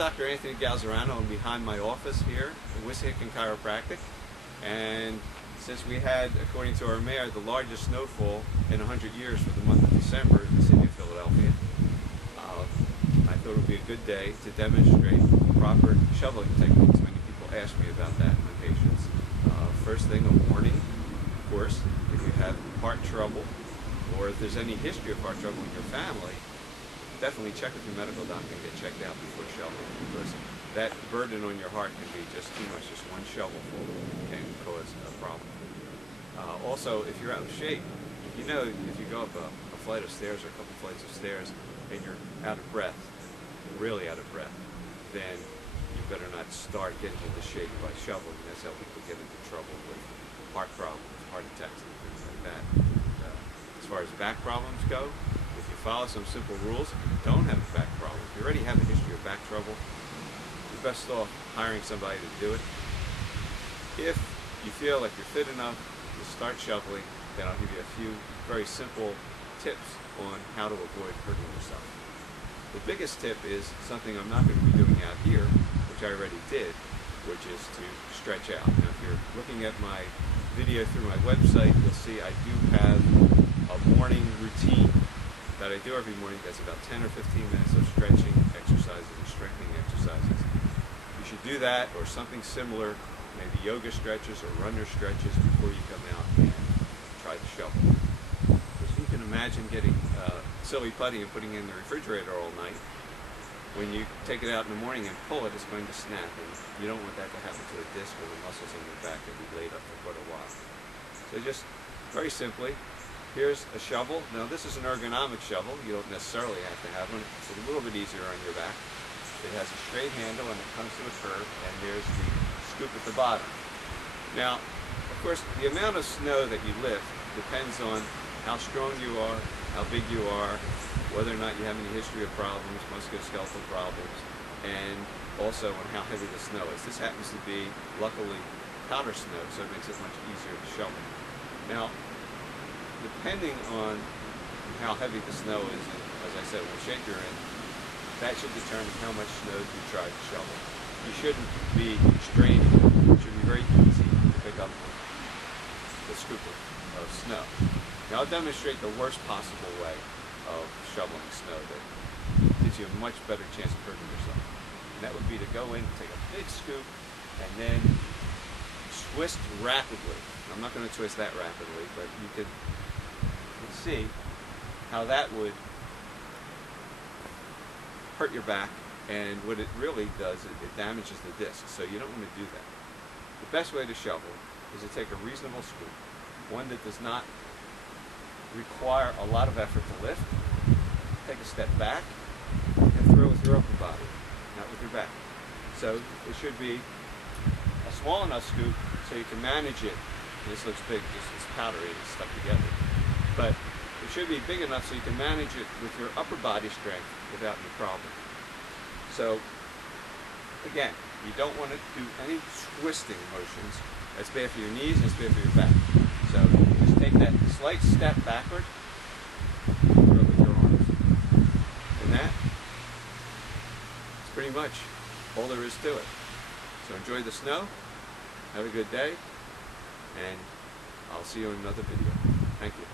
Dr. Anthony Galzerano. I'm behind my office here at Wissahickon Chiropractic, and since we had, according to our mayor, the largest snowfall in 100 years for the month of December in the city of Philadelphia, I thought it would be a good day to demonstrate proper shoveling techniques. Many people ask me about that in my patients. First thing, a warning, of course, if you have heart trouble or if there's any history of heart trouble in your family, definitely check with your medical doctor and get checked out before shoveling, because that burden on your heart can be just too much. Just one shovelful can cause a problem. Also, if you're out of shape, you know, if you go up a flight of stairs or a couple flights of stairs and you're out of breath, really out of breath, then you better not start getting into shape by shoveling. That's how people get into trouble with heart problems, heart attacks, and things like that. As far as back problems go, if you follow some simple rules, if you don't have a back problem, if you already have a history of back trouble, you're best off hiring somebody to do it. If you feel like you're fit enough to start shoveling, then I'll give you a few very simple tips on how to avoid hurting yourself. The biggest tip is something I'm not going to be doing out here, which I already did, which is to stretch out. Now, if you're looking at my video through my website, you'll see I do have a morning routine that I do every morning that's about 10 or 15 minutes of stretching exercises and strengthening exercises. You should do that or something similar, maybe yoga stretches or runner stretches before you come out and try to shovel. Because you can imagine getting silly putty and putting it in the refrigerator all night. When you take it out in the morning and pull it, it's going to snap, and you don't want that to happen to the disc or the muscles in your back that be laid up for quite a while. So just very simply, here's a shovel. Now this is an ergonomic shovel. You don't necessarily have to have one. It's a little bit easier on your back. It has a straight handle and it comes to a curve, and there's the scoop at the bottom. Now, of course, the amount of snow that you lift depends on how strong you are, how big you are, whether or not you have any history of problems, musculoskeletal problems, and also on how heavy the snow is. This happens to be, luckily, powder snow, so it makes it much easier to shovel. Now, depending on how heavy the snow is, and as I said, what shape you're in, that should determine how much snow you try to shovel. You shouldn't be straining. It should be very easy to pick up the scoop of snow. Now I'll demonstrate the worst possible way of shoveling snow that gives you a much better chance of hurting yourself. And that would be to go in, take a big scoop, and then twist rapidly. I'm not going to twist that rapidly, but you can see how that would hurt your back, and what it really does, it damages the disc, so you don't want to do that. The best way to shovel is to take a reasonable scoop, one that does not require a lot of effort to lift, take a step back, and throw with your upper body, not with your back. So it should be a small enough scoop so you can manage it. This looks big, just it's powdery, it's stuck together. But it should be big enough so you can manage it with your upper body strength without any problem. So again, you don't want to do any twisting motions. That's bad for your knees and it's bad for your back. So just take that slight step backward, throw with your arms. And that's pretty much all there is to it. So enjoy the snow, have a good day, and I'll see you in another video. Thank you.